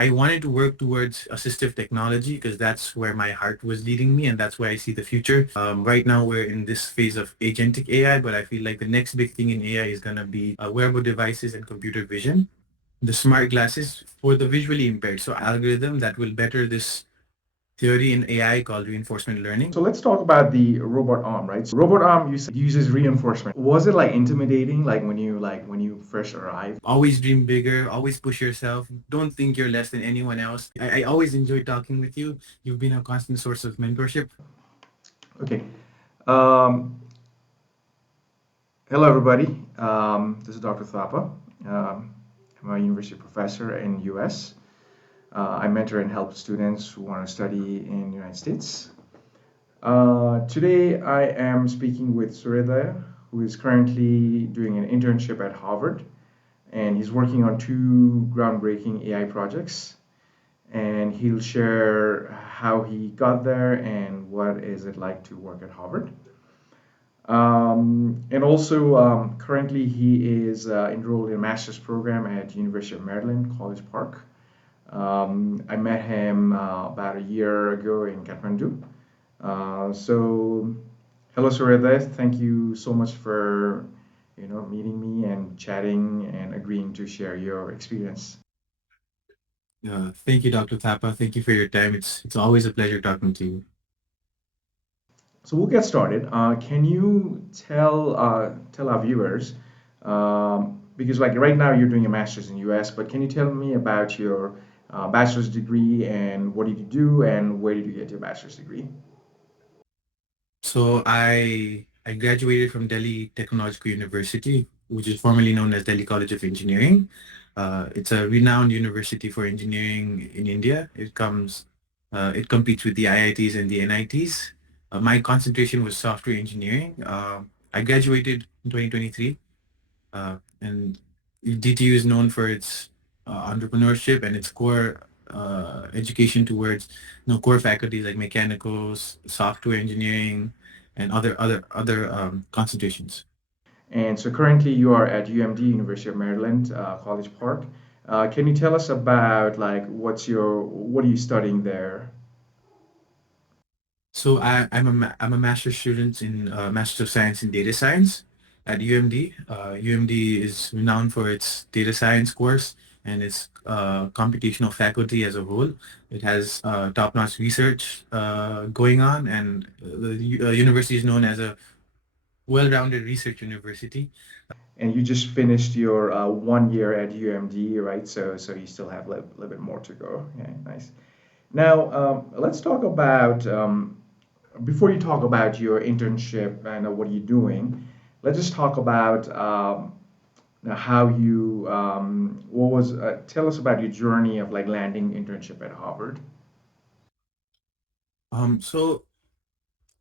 I wanted to work towards assistive technology because that's where my heart was leading me and that's where I see the future. Right now, we're in this phase of agentic AI, but I feel like the next big thing in AI is going to be wearable devices and computer vision. The smart glasses for the visually impaired. So algorithm that will better this theory in AI called reinforcement learning. So let's talk about the robot arm, right? So robot arm uses reinforcement. Was it like intimidating, like when you first arrived? Always dream bigger, always push yourself. Don't think you're less than anyone else. I always enjoy talking with you. You've been a constant source of mentorship. Okay. Um, Hello, everybody. This is Dr. Thapa. I'm a university professor in US. I mentor and help students who want to study in the United States. Today, I am speaking with Suryodaya, who is currently doing an internship at Harvard, and he's working on two groundbreaking AI projects. And he'll share how he got there and what is it like to work at Harvard. And also, currently, he is enrolled in a master's program at University of Maryland, College Park. I met him about a year ago in Kathmandu. So, hello, Surya. Thank you so much for meeting me and chatting and agreeing to share your experience. Thank you, Dr. Thapa. Thank you for your time. It's always a pleasure talking to you. So we'll get started. Can you tell our viewers, because like right now you're doing a master's in US, but can you tell me about your bachelor's degree and what did you do and where did you get your bachelor's degree? So I graduated from Delhi Technological University, which is formerly known as Delhi College of Engineering. It's a renowned university for engineering in India. It competes with the IITs and the NITs. My concentration was software engineering. I graduated in 2023, and DTU is known for its entrepreneurship and its core education towards core faculties like mechanicals, software engineering, and other concentrations. And so currently you are at UMD, University of Maryland, College Park. Can you tell us about like what are you studying there? So I'm a master's student in Master of Science in Data Science at UMD. UMD is renowned for its data science course and its computational faculty as a whole. It has top-notch research going on, and the university is known as a well-rounded research university. And you just finished your 1 year at UMD, right? So you still have a little bit more to go. Yeah, nice. Now, let's talk about, before you talk about your internship and what you're doing, let's just talk about how you, tell us about your journey of like landing internship at Harvard. So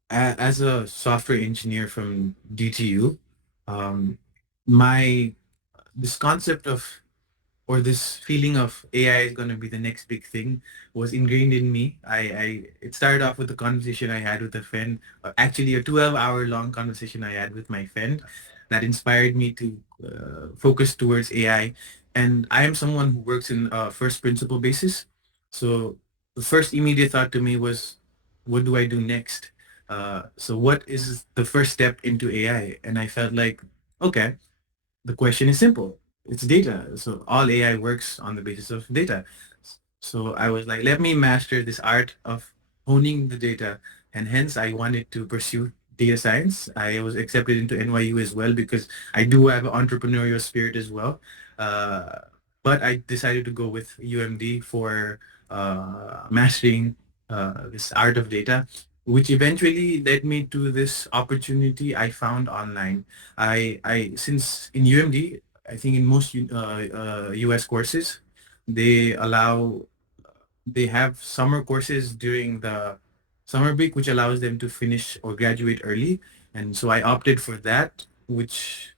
as a software engineer from DTU, um, my this concept of or this feeling of AI is going to be the next big thing was ingrained in me. It started off with a conversation I had with a friend, actually a 12-hour long conversation I had with my friend that inspired me to focus towards AI. And I am someone who works in first principle basis. So the first immediate thought to me was, what do I do next? So what is the first step into AI? And I felt like, okay, the question is simple. It's data. So all AI works on the basis of data. So I was like, let me master this art of honing the data. And hence I wanted to pursue data science. I was accepted into NYU as well because I do have an entrepreneurial spirit as well. Uh, but I decided to go with UMD for mastering this art of data, which eventually led me to this opportunity I found online. Since in UMD, I think in most US courses, they allow they have summer courses during the summer break, which allows them to finish or graduate early. And so I opted for that, which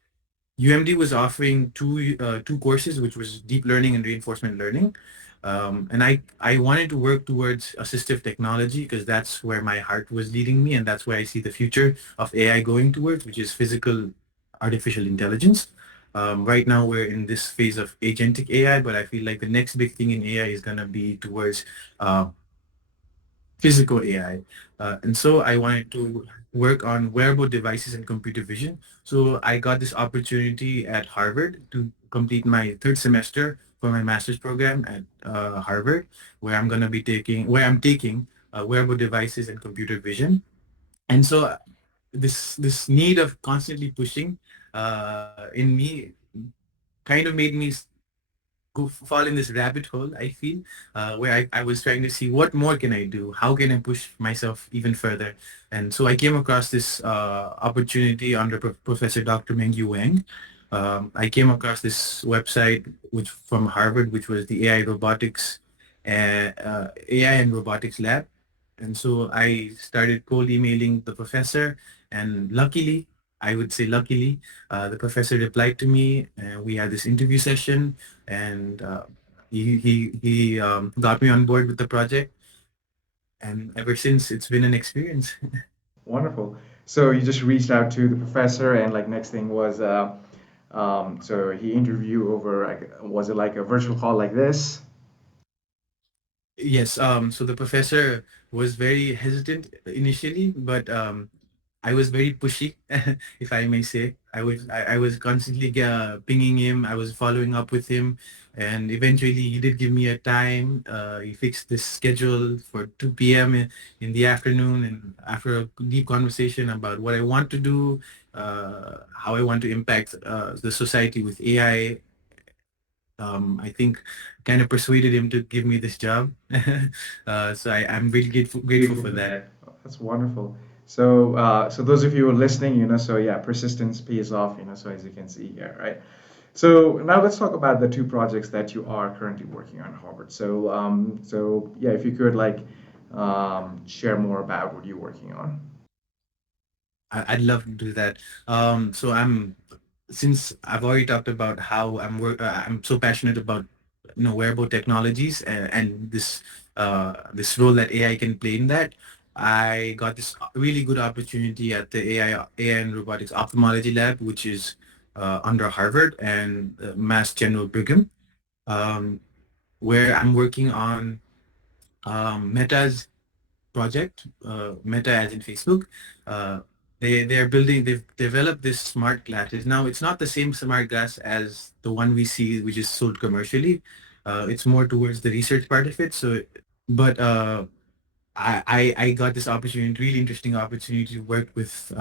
UMD was offering two courses, which was deep learning and reinforcement learning. And I wanted to work towards assistive technology because that's where my heart was leading me, and that's where I see the future of AI going towards, which is physical artificial intelligence. Right now we're in this phase of agentic AI, but I feel like the next big thing in AI is gonna be towards uh, physical AI. And so I wanted to work on wearable devices and computer vision. So I got this opportunity at Harvard to complete my third semester for my master's program at Harvard, where I'm taking wearable devices and computer vision. And so this need of constantly pushing in me kind of made me fall in this rabbit hole, I feel, where I was trying to see what more can I do, how can I push myself even further. And so I came across this opportunity under Professor Dr. Mengyu Wang. I came across this website which from Harvard, which was the AI and Robotics Lab. And so I started cold emailing the professor, and luckily, I would say luckily, the professor replied to me, and we had this interview session, and he got me on board with the project, and ever since it's been an experience. Wonderful. So you just reached out to the professor, and like next thing was, so he interviewed you over, like, was it like a virtual call like this? Yes, so the professor was very hesitant initially, but I was very pushy, if I may say. I was constantly pinging him. I was following up with him, and eventually he did give me a time. He fixed this schedule for 2 p.m. In the afternoon, and after a deep conversation about what I want to do, how I want to impact the society with AI, I think kind of persuaded him to give me this job. So I'm really grateful Grateful for for that. that. Oh, that's wonderful. So, so those of you who are listening, so yeah, persistence pays off, so as you can see here, right? So now let's talk about the two projects that you are currently working on, Harvard. So, so yeah, if you could like share more about what you're working on. I'd love to do that. So since I've already talked about how I'm so passionate about wearable technologies and this role that AI can play in that. I got this really good opportunity at the AI and Robotics Ophthalmology Lab, which is under Harvard and Mass General Brigham, um, where I'm working on Meta's project, Meta as in Facebook. Uh, they've developed this smart glasses. Now it's not the same smart glass as the one we see, which is sold commercially. It's more towards the research part of it. But I got this opportunity, really interesting opportunity to work with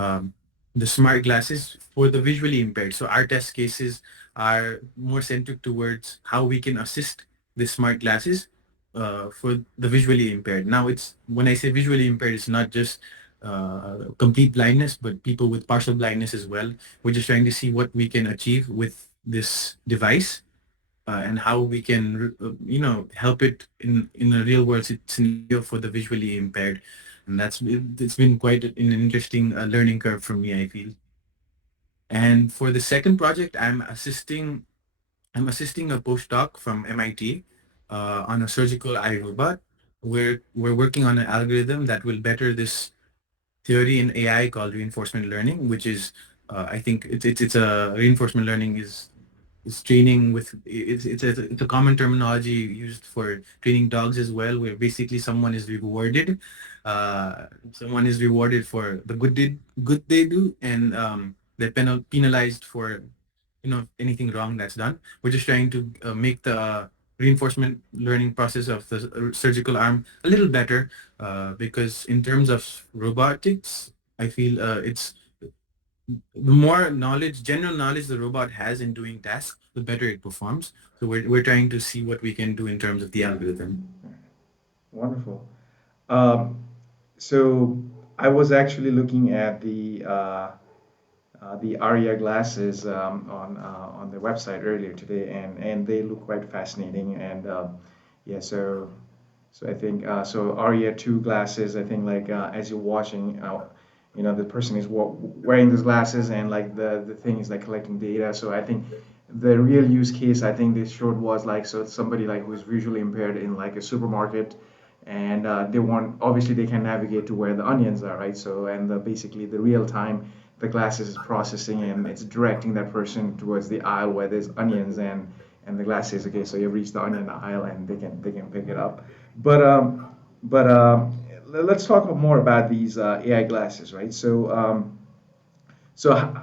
the smart glasses for the visually impaired. So our test cases are more centered towards how we can assist the smart glasses for the visually impaired. Now, it's when I say visually impaired, it's not just complete blindness, but people with partial blindness as well. We're just trying to see what we can achieve with this device and how we can help it in a real world scenario for the visually impaired. And it's been quite an interesting learning curve for me, I feel. And for the second project, I'm assisting a postdoc from MIT on a surgical eye robot. We're working on an algorithm that will better this theory in AI called reinforcement learning, which is I think it's a reinforcement learning is training with it's a common terminology used for training dogs as well, where basically someone is rewarded for the good they do, and they're penalized for anything wrong that's done. We're just trying to make the reinforcement learning process of the surgical arm a little better, because in terms of robotics, I feel it's the more knowledge, general knowledge the robot has in doing tasks, the better it performs. So we're trying to see what we can do in terms of the algorithm. Wonderful. Um, so I was actually looking at the Aria glasses on the website earlier today, and they look quite fascinating. And yeah, so I think so Aria 2 glasses. I think like as you're watching, the person is wearing those glasses, and like the thing is like collecting data. So I think the real use case I think they showed was like so somebody like who's visually impaired in like a supermarket, and they want obviously they can navigate to where the onions are, right? So and basically the real time the glasses is processing and it's directing that person towards the aisle where there's onions, and the glass says, okay, so you've reached the onion aisle, and they can pick it up. But let's talk more about these AI glasses, right? So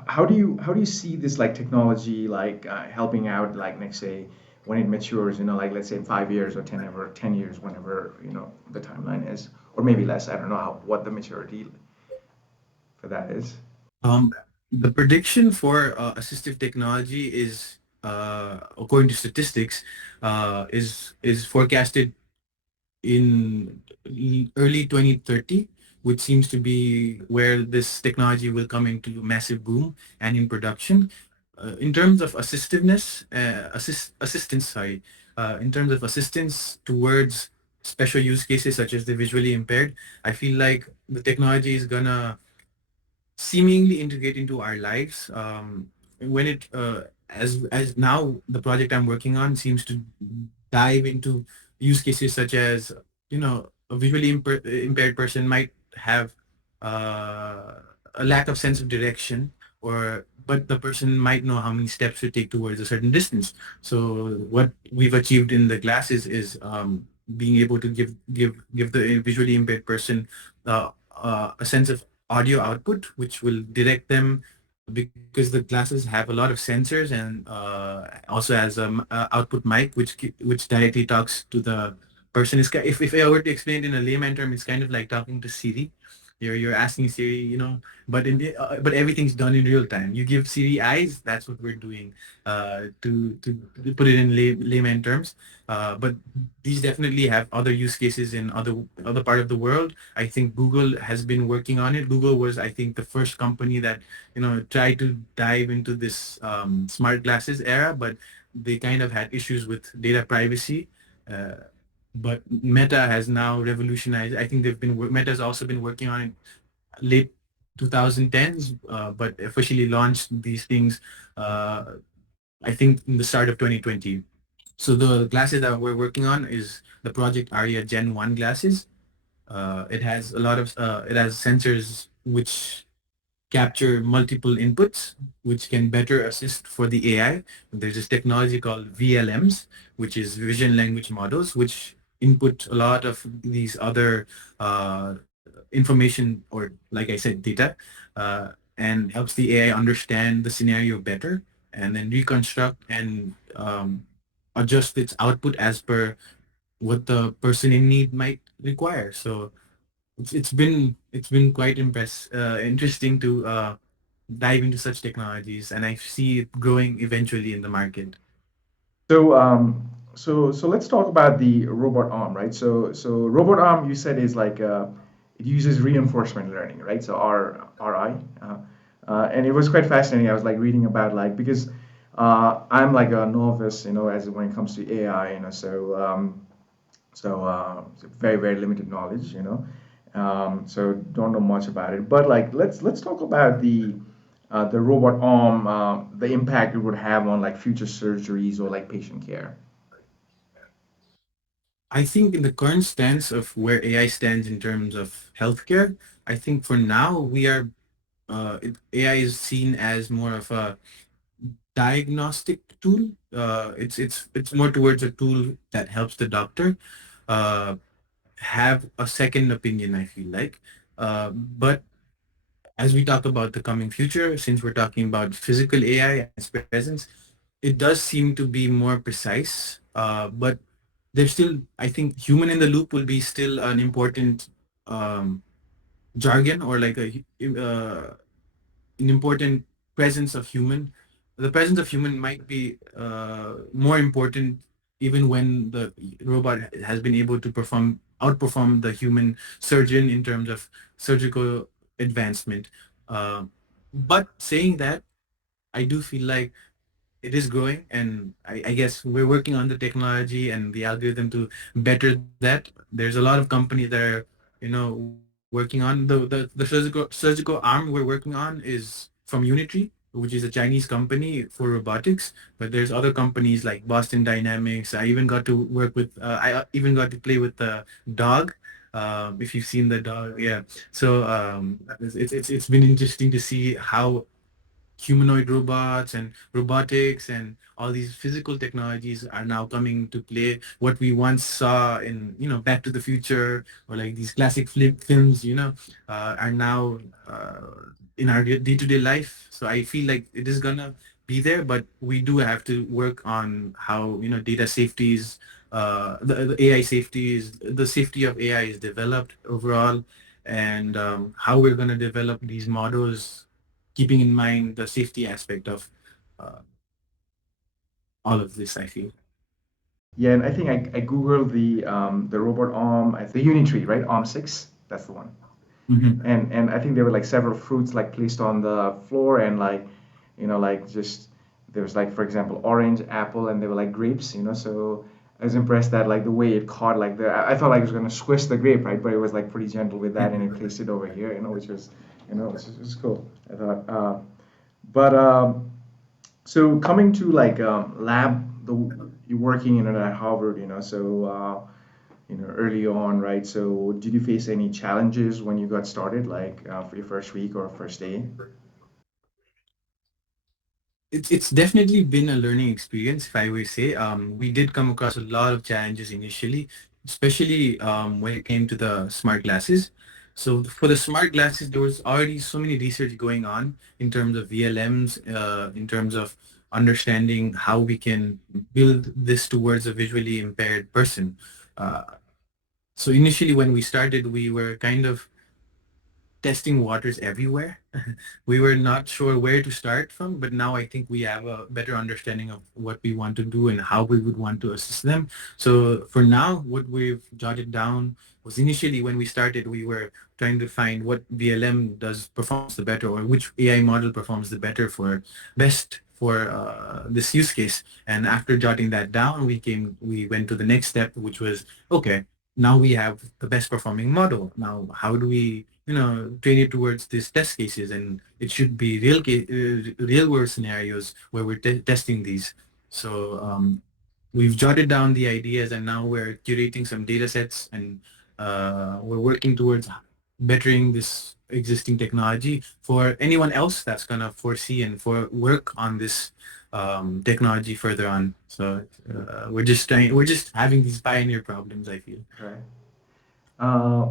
how do you see this like technology like helping out like next say when it matures, like let's say 5 years or 10 years, whenever the timeline is, or maybe less. I don't know what the maturity for that is. Um, the prediction for assistive technology is, according to statistics, is forecasted in early 2030, which seems to be where this technology will come into massive boom and in production. In terms of in terms of assistance towards special use cases such as the visually impaired, I feel like the technology is gonna seemingly integrate into our lives. When it as now the project I'm working on seems to dive into use cases such as, a visually impaired person might have a lack of sense of direction, or but the person might know how many steps to take towards a certain distance. So what we've achieved in the glasses is, being able to give the visually impaired person a sense of audio output, which will direct them, because the glasses have a lot of sensors, and also has a output mic, which directly talks to the person. If I were to explain it in a layman term, it's kind of like talking to Siri. You're asking Siri, but everything's done in real time. You give Siri eyes. That's what we're doing. To put it in layman terms. But these definitely have other use cases in other part of the world. I think Google has been working on it. Google was, I think, the first company that tried to dive into this smart glasses era, but they kind of had issues with data privacy. Uh, but Meta has now revolutionized. I think Meta's also been working on it late 2010s, but officially launched these things, uh, I think, in the start of 2020. So the glasses that we're working on is the Project Aria Gen 1 glasses. It has sensors which capture multiple inputs, which can better assist for the AI. There's this technology called VLMs, which is vision language models, which input a lot of these other information, or like I said, data, uh, and helps the AI understand the scenario better, and then reconstruct and adjust its output as per what the person in need might require. So it's been quite interesting to dive into such technologies, and I see it growing eventually in the market. So let's talk about the robot arm, right? So robot arm, you said, is like it uses reinforcement learning, right? So RI, and it was quite fascinating. I was like reading about like because I'm like a novice, as when it comes to AI, so very very limited knowledge, so don't know much about it. But like let's talk about the robot arm, the impact it would have on like future surgeries or like patient care. I think in the current stance of where AI stands in terms of healthcare, I think for now AI is seen as more of a diagnostic tool. It's more towards a tool that helps the doctor uh, have a second opinion, I feel like. But as we talk about the coming future, since we're talking about physical AI and its presence, it does seem to be more precise. But there's still, I think, human in the loop will be still an important um, jargon, or like an important presence of human. The presence of human might be more important even when the robot has been able to outperform the human surgeon in terms of surgical advancement. Uh, but saying that, I do feel like it is growing, and I guess we're working on the technology and the algorithm to better that. There's a lot of companies that are working on the surgical arm we're working on is from Unity, which is a Chinese company for robotics. But there's other companies like Boston Dynamics. I even got to work with I even got to play with the dog. If you've seen the dog, yeah. So it's been interesting to see how humanoid robots and robotics and all these physical technologies are now coming to play. What we once saw in, Back to the Future, or like these classic films, are now in our day-to-day life. So I feel like it is gonna be there, but we do have to work on how, data safety is, the AI safety is, the safety of AI is developed overall, and how we're going to develop these models, keeping in mind the safety aspect of uh, all of this, I feel. Yeah, and I think I googled the robot arm, the Unitree, right? Arm 6, that's the one. Hmm. And I think there were like several fruits like placed on the floor, and like, like just there was like, for example, orange, apple, and they were like grapes, so I was impressed that like the way it caught like I thought like it was gonna squish the grape, right? But it was like pretty gentle with that, and it placed it over here, which was, which was cool. I thought, but so coming to like lab, you're working at Harvard, so early on, right? So did you face any challenges when you got started, like for your first week or first day? It's definitely been a learning experience, if I were to say. We did come across a lot of challenges initially, especially when it came to the smart glasses. So for the smart glasses, there was already so many research going on in terms of VLMs, in terms of understanding how we can build this towards a visually impaired person. Uh, so initially, when we started, we were kind of testing waters everywhere. We were not sure where to start from, but now I think we have a better understanding of what we want to do and how we would want to assist them. So for now, what we've jotted down was, initially when we started, we were trying to find what BLM does performs the better, or which AI model performs the better for best for this use case. And after jotting that down, we went to the next step, which was, okay, now we have the best performing model. Now, how do we, train it towards these test cases? And it should be real world scenarios where we're testing these. So we've jotted down the ideas, and now we're curating some data sets, and we're working towards bettering this existing technology for anyone else that's gonna foresee and for work on this technology further on. So we're just having these pioneer problems, I feel. Right. Uh,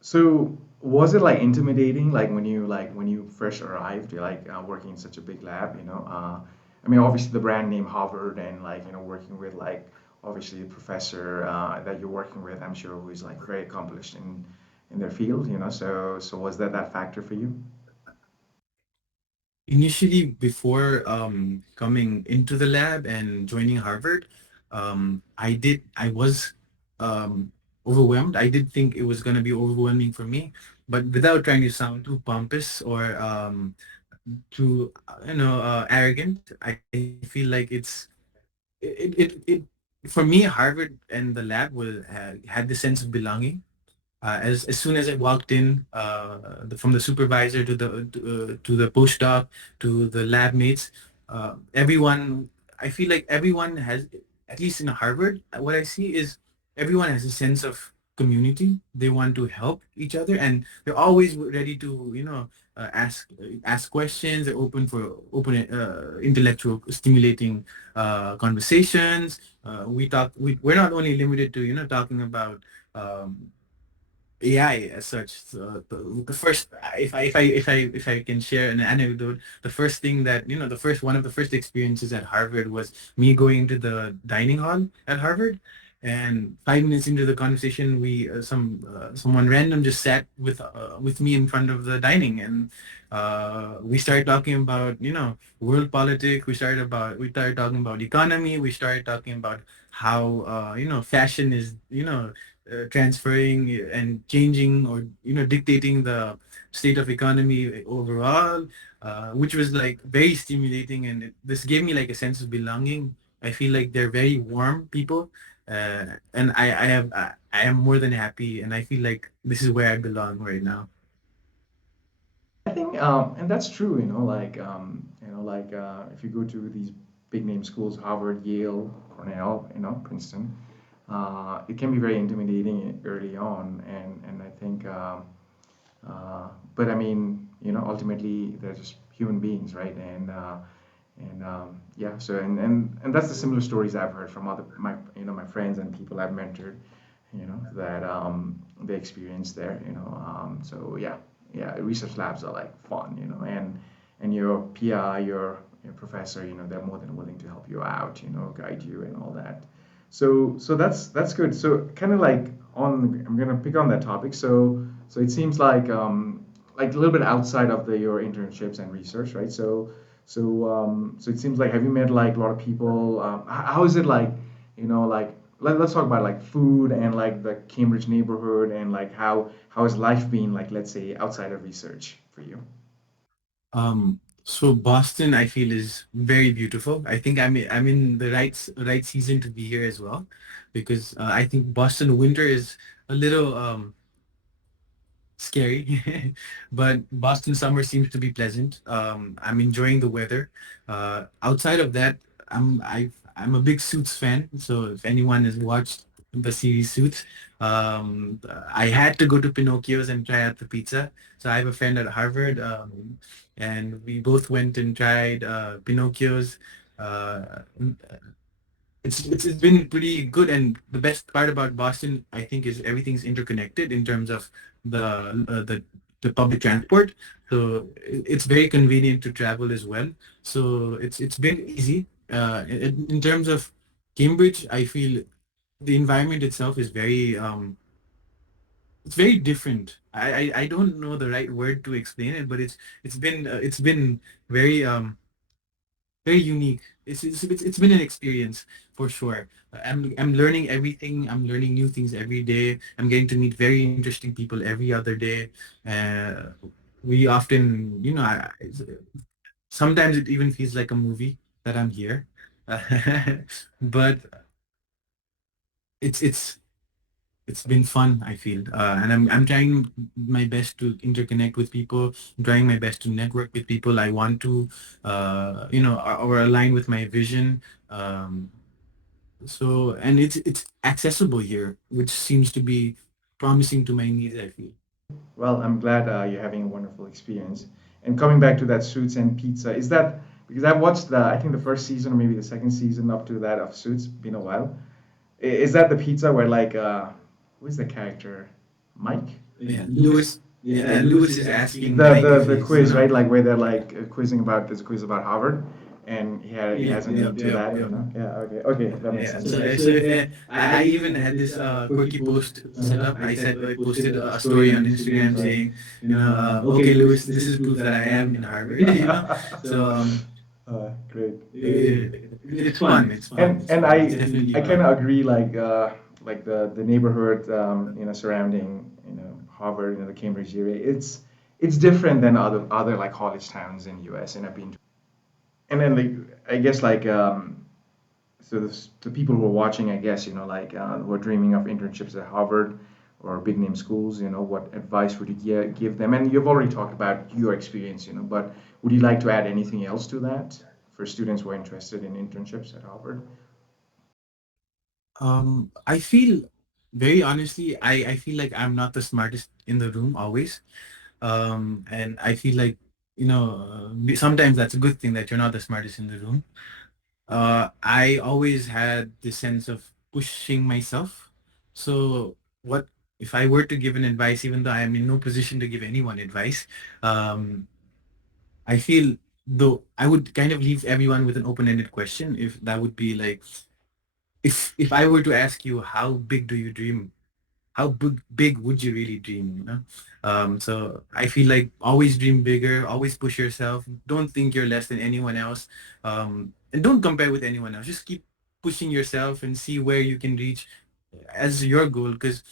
so was it like intimidating, like when you first arrived, you're like working in such a big lab, I mean, obviously the brand name Harvard, and like working with like obviously a professor that you're working with, I'm sure, who is like very accomplished in their field, so was that factor for you? Initially, before coming into the lab and joining Harvard, I was um, overwhelmed. I did think it was going to be overwhelming for me, but without trying to sound too pompous or too, arrogant, I feel like it for me, Harvard and the lab had the sense of belonging. As soon as I walked in, from the supervisor to the postdoc to the lab mates, everyone, I feel like everyone has, at least in Harvard, what I see is everyone has a sense of community. They want to help each other, and they're always ready to, ask questions. They're open for open intellectual stimulating conversations. We're not only limited to, talking about um, AI as such. So the first, if I can share an anecdote, the first thing that, the first one of the first experiences at Harvard was me going to the dining hall at Harvard, and 5 minutes into the conversation, someone random just sat with me in front of the dining, and we started talking about, world politics. We started talking about economy. We started talking about how fashion is, transferring and changing, or dictating the state of economy overall, which was like very stimulating, and this gave me like a sense of belonging. I feel like they're very warm people, and I am more than happy, and I feel like this is where I belong right now. I think, and that's true, like if you go to these big name schools, Harvard, Yale, Cornell, Princeton, it can be very intimidating early on, and I think, but I mean, ultimately they're just human beings, right? And yeah, so and that's the similar stories I've heard from other my friends and people I've mentored, that they experienced there, so yeah, yeah, research labs are like fun, and your PI, your professor, they're more than willing to help you out, guide you and all that. So that's good. So kind of like I'm gonna pick on that topic. So it seems like a little bit outside of your internships and research, right? So it seems like, have you met like a lot of people? How is it like, like let's talk about like food and like the Cambridge neighborhood, and like how has life been like, let's say, outside of research for you? So Boston, I feel, is very beautiful. I think I'm in the right season to be here as well, because I think Boston winter is a little scary, but Boston summer seems to be pleasant. I'm enjoying the weather. Outside of that, I'm a big Suits fan. So if anyone has watched the series Suits, I had to go to Pinocchio's and try out the pizza. So I have a friend at Harvard, and we both went and tried Pinocchio's. Uh, it's been pretty good, and the best part about Boston, I think, is everything's interconnected in terms of the the public transport. So it's very convenient to travel as well. So it's been easy. In terms of Cambridge, I feel the environment itself is very it's very different. I don't know the right word to explain it, but it's been very very unique. It's been an experience for sure. I'm learning everything. I'm learning new things every day. I'm getting to meet very interesting people every other day. Uh, we often, sometimes it even feels like a movie that I'm here. But it's it's it's been fun, I feel, and I'm trying my best to interconnect with people. I'm trying my best to network with people I want to, or align with my vision. Um, and it's accessible here, which seems to be promising to my needs, I feel. Well, I'm glad you're having a wonderful experience. And coming back to that Suits and pizza, is that because I've watched I think the first season or maybe the second season up to that of Suits, been a while. Is that the pizza where like who is the character? Mike? Yeah, Lewis. Lewis. Yeah, Yeah, Lewis Lewis is is asking asking the Mike if the he's, quiz, right? Like where they're like quizzing about this quiz about Harvard, and he yeah, hasn't been yep, to yep, that, yep. Yeah, okay, that makes Yeah. sense. So, So, uh, so so if if I I even even had had this this quirky quirky post post set set up. up. I I posted posted a a story story on on Instagram Instagram saying, saying, okay, okay, Lewis, Lewis, this this is is proof proof that that I I am am in in Harvard. Harvard. So, So great. it's And fun. It's fun. It's and fun. It's definitely I kind fun. of agree, like the neighborhood, surrounding, Harvard, the Cambridge area. It's different than other like college towns in U.S. and I've been to. And then I guess like so the people who are watching, I guess, like who are dreaming of internships at Harvard or big name schools, what advice would you give them? And you've already talked about your experience, but would you like to add anything else to that for students who are interested in internships at Harvard? I feel, very honestly, I feel like I'm not the smartest in the room always. And I feel like, sometimes that's a good thing that you're not the smartest in the room. I always had this sense of pushing myself. So what if I were to give an advice, even though I am in no position to give anyone advice, um, I feel, though I would kind of leave everyone with an open-ended question. If that would be like, if I were to ask you, how big do you dream? How big would you really dream, so I feel like always dream bigger, always push yourself, don't think you're less than anyone else, and don't compare with anyone else. Just keep pushing yourself and see where you can reach as your goal, because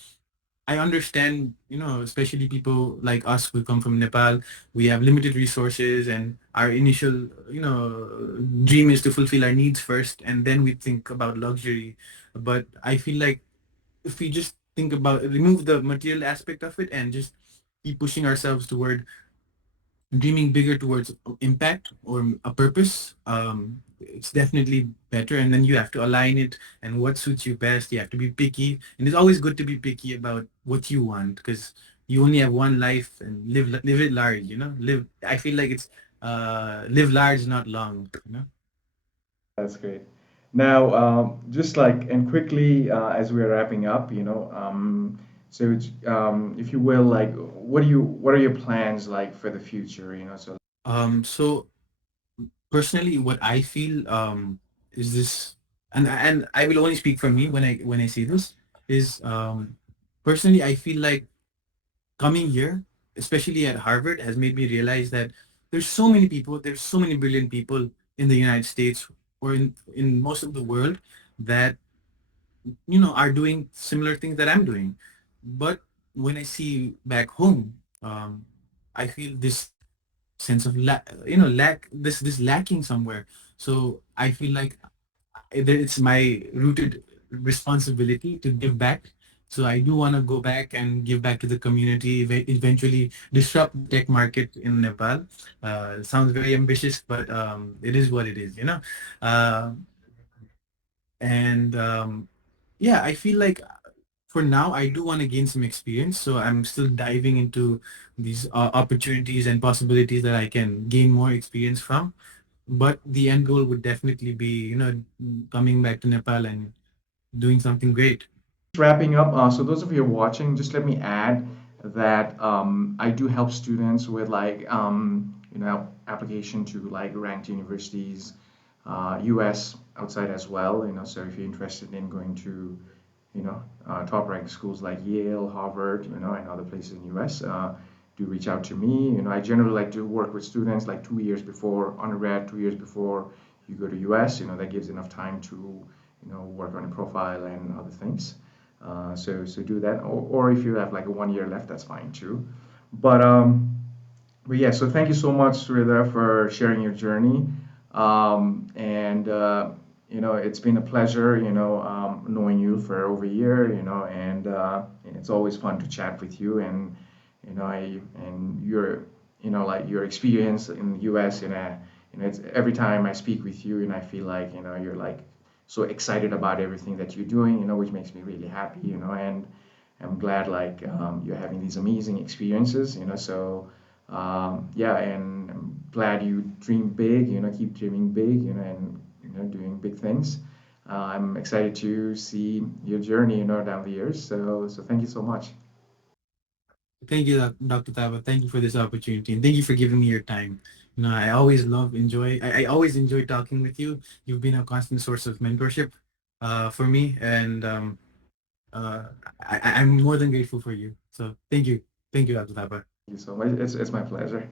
I understand, especially people like us who come from Nepal, we have limited resources, and our initial, dream is to fulfill our needs first, and then we think about luxury. But I feel like if we just remove the material aspect of it and just keep pushing ourselves toward dreaming bigger towards impact or a purpose, it's definitely better. And then you have to align it and what suits you best. You have to be picky, and it's always good to be picky about what you want, because you only have one life, and live it large. Live. I feel like it's live large, not long. That's great. Now, just like and quickly as we're wrapping up, so if you will, like, what are your plans like for the future? So So personally, what I feel is this, and I will only speak for me when I say this is personally I feel like coming here, especially at Harvard, has made me realize that there's so many brilliant people in the United States or in most of the world that are doing similar things that I'm doing. But when I see back home, I feel this sense of this lacking somewhere. So I feel like it's my rooted responsibility to give back. So I do want to go back and give back to the community, eventually disrupt the tech market in Nepal. Sounds very ambitious, but it is what it is. Uh, and yeah, I feel like for now I do want to gain some experience. So I'm still diving into these opportunities and possibilities that I can gain more experience from. But the end goal would definitely be, coming back to Nepal and doing something great. wrapping up, so those of you watching, just let me add that I do help students with like application to like ranked universities, U.S. outside as well. So if you're interested in going to top ranked schools like Yale, Harvard, and other places in U.S. Do reach out to me. I generally like to work with students like 2 years before undergrad, 2 years before you go to U.S. That gives enough time to work on a profile and other things. So do that, or if you have like a 1 year left, that's fine too. But yeah, so thank you so much, Sridhar, for sharing your journey. And it's been a pleasure, knowing you for over a year, and it's always fun to chat with you. And your, like your experience in the U.S. It's every time I speak with you, and I feel like you're like so excited about everything that you're doing, which makes me really happy, and I'm glad like you're having these amazing experiences, so yeah, and I'm glad you dream big, keep dreaming big, and doing big things. I'm excited to see your journey, down the years. So thank you so much. Thank you, Dr. Tava. Thank you for this opportunity, and thank you for giving me your time. I always enjoy talking with you. You've been a constant source of mentorship for me, and I'm more than grateful for you. So thank you. Thank you, Dr. Tava. Thank you so much. It's my pleasure.